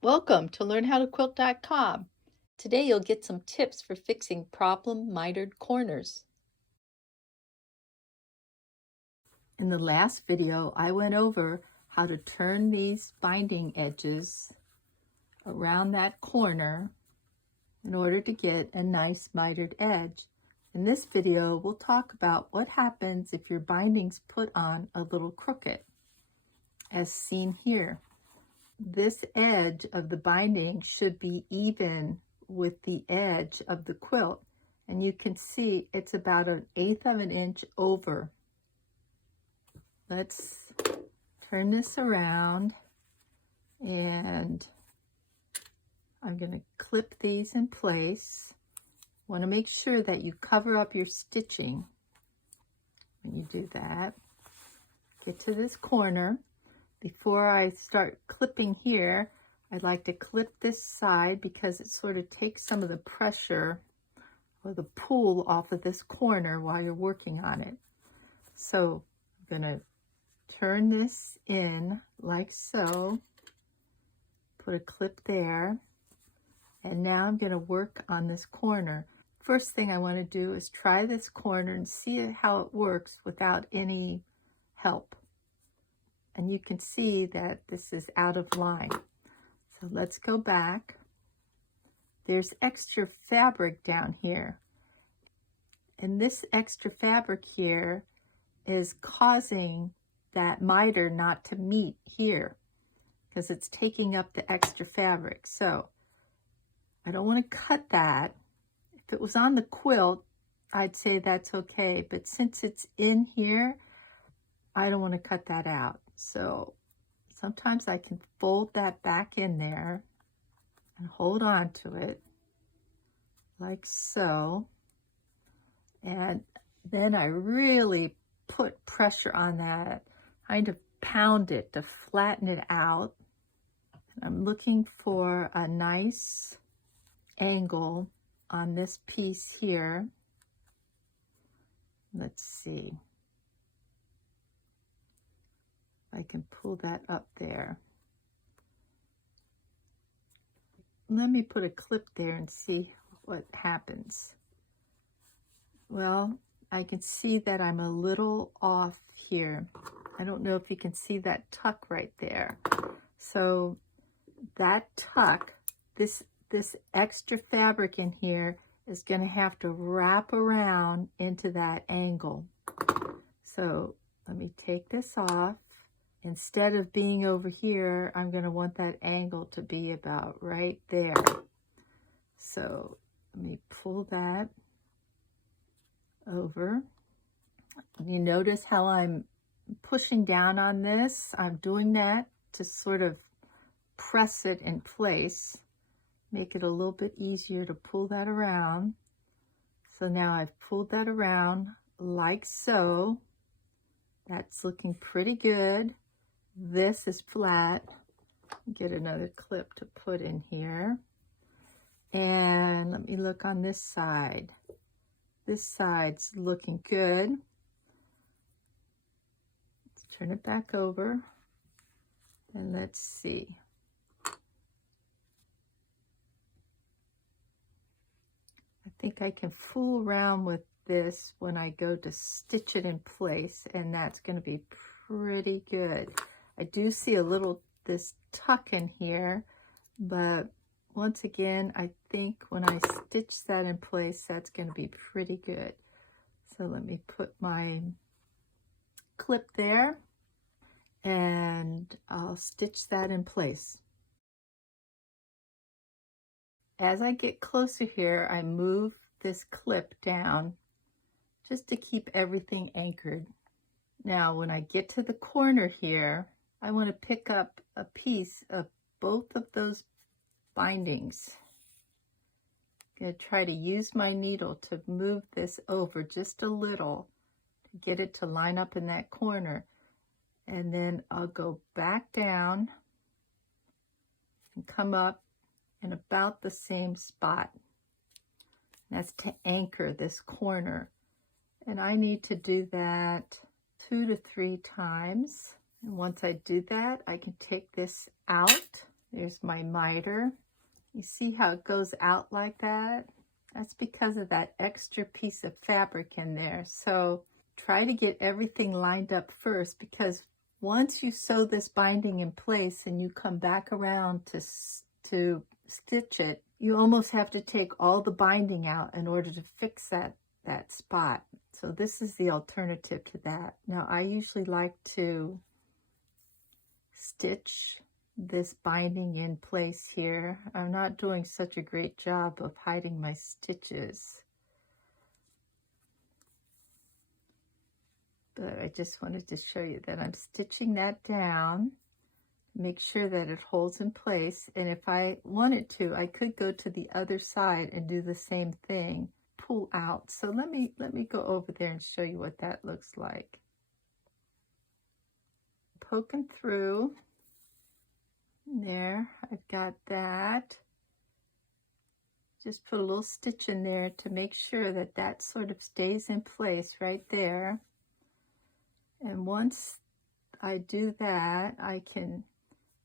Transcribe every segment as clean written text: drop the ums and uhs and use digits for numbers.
Welcome to learnhowtoquilt.com. Today you'll get some tips for fixing problem mitered corners. In the last video, I went over how to turn these binding edges around that corner in order to get a nice mitered edge. In this video, we'll talk about what happens if your binding's put on a little crooked, as seen here. This edge of the binding should be even with the edge of the quilt, and you can see it's about 1/8 of an inch over. Let's turn this around, and I'm going to clip these in place. Want to make sure that you cover up your stitching when you do that. Get to this corner. Before I start clipping here, I'd like to clip this side because it sort of takes some of the pressure or the pull off of this corner while you're working on it. So I'm going to turn this in like so, put a clip there, and now I'm going to work on this corner. First thing I want to do is try this corner and see how it works without any help. And you can see that this is out of line. So let's go back. There's extra fabric down here. And this extra fabric here is causing that miter not to meet here because it's taking up the extra fabric. So I don't want to cut that. If it was on the quilt, I'd say that's okay. But since it's in here, I don't want to cut that out. So sometimes I can fold that back in there and hold on to it like so. And then I really put pressure on that, kind of pound it to flatten it out. I'm looking for a nice angle on this piece here. Let's see. I can pull that up there. Let me put a clip there and see what happens. Well, I can see that I'm a little off here. I don't know if you can see that tuck right there. So that tuck, this extra fabric in here is going to have to wrap around into that angle. So let me take this off. Instead of being over here, I'm going to want that angle to be about right there. So let me pull that over. You notice how I'm pushing down on this? I'm doing that to sort of press it in place, make it a little bit easier to pull that around. So now I've pulled that around like so. That's looking pretty good. This is flat. Get another clip to put in here. And let me look on this side. This side's looking good. Let's turn it back over. And let's see. I think I can fool around with this when I go to stitch it in place, and that's going to be pretty good. I do see a little this tuck in here, but once again, I think when I stitch that in place, that's going to be pretty good. So let me put my clip there, and I'll stitch that in place. As I get closer here, I move this clip down just to keep everything anchored. Now, when I get to the corner here, I want to pick up a piece of both of those bindings. I'm going to try to use my needle to move this over just a little to get it to line up in that corner. And then I'll go back down and come up in about the same spot. That's to anchor this corner. And I need to do that 2 to 3 times. And once I do that, I can take this out There's my miter. You see how it goes out like that? That's because of that extra piece of fabric in there. So try to get everything lined up first, because once you sew this binding in place and you come back around to stitch it, you almost have to take all the binding out in order to fix that spot. So this is the alternative to that. Now I usually like to stitch this binding in place here. I'm not doing such a great job of hiding my stitches, but I just wanted to show you that I'm stitching that down. Make sure that it holds in place, and if I wanted to, I could go to the other side and do the same thing, pull out. So let me go over there and show you what that looks like. Poking through there, I've got that. Just put a little stitch in there to make sure that that sort of stays in place right there. And once I do that, I can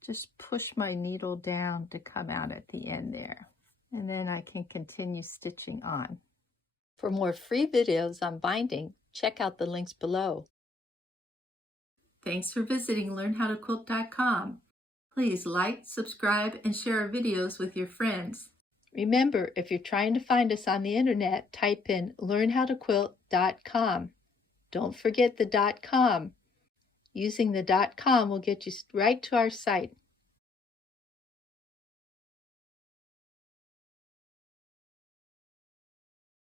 just push my needle down to come out at the end there. And then I can continue stitching on. For more free videos on binding, check out the links below. Thanks for visiting learnhowtoquilt.com. Please like, subscribe, and share our videos with your friends. Remember, if you're trying to find us on the internet, type in learnhowtoquilt.com. Don't forget the .com. Using the .com will get you right to our site.